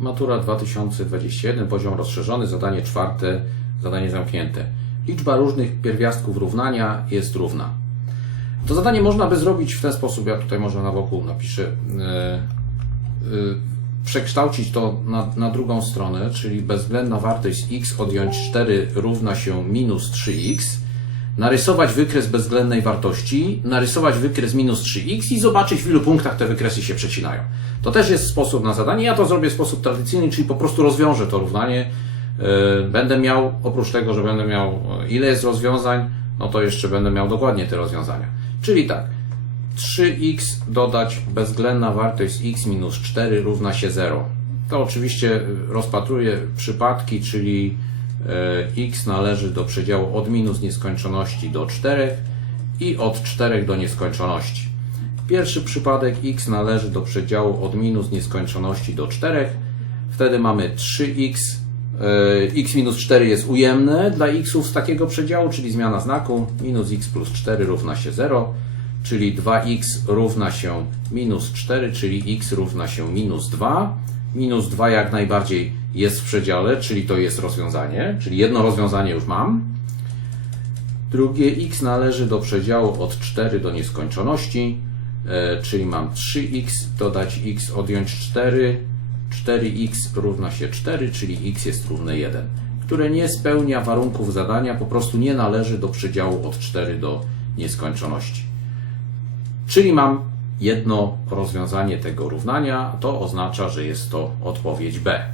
Matura 2021, poziom rozszerzony, zadanie czwarte, zadanie zamknięte. Liczba różnych pierwiastków równania jest równa. To zadanie można by zrobić w ten sposób, ja tutaj może na wokół napiszę, yy, yy, przekształcić to na, na drugą stronę, czyli bezwzględna wartość x odjąć 4 równa się minus 3x, narysować wykres bezwzględnej wartości, narysować wykres minus 3x i zobaczyć w ilu punktach te wykresy się przecinają. To też jest sposób na zadanie. Ja to zrobię w sposób tradycyjny, czyli po prostu rozwiążę to równanie. Yy, Będę miał, oprócz tego, że będę miał e, ile jest rozwiązań, no to jeszcze będę miał dokładnie te rozwiązania. Czyli tak, 3x dodać bezwzględna wartość x minus 4 równa się 0. To oczywiście rozpatruję przypadki, czyli e, x należy do przedziału od minus nieskończoności do 4 i od 4 do nieskończoności. Pierwszy przypadek x należy do przedziału od minus nieskończoności do 4. Wtedy mamy 3x. e, x minus 4 jest ujemne dla xów z takiego przedziału, czyli zmiana znaku. Minus x plus 4 równa się 0 czyli 2x równa się minus 4, czyli x równa się minus 2. Minus 2 jak najbardziej jest w przedziale, czyli to jest rozwiązanie, czyli jedno rozwiązanie już mam. Drugie x należy do przedziału od 4 do nieskończoności, e, czyli mam 3x dodać x odjąć 4, 4x równa się 4, czyli x jest równe 1, które nie spełnia warunków zadania, po prostu nie należy do przedziału od 4 do nieskończoności. Czyli mam jedno rozwiązanie tego równania, to oznacza, że jest to odpowiedź B.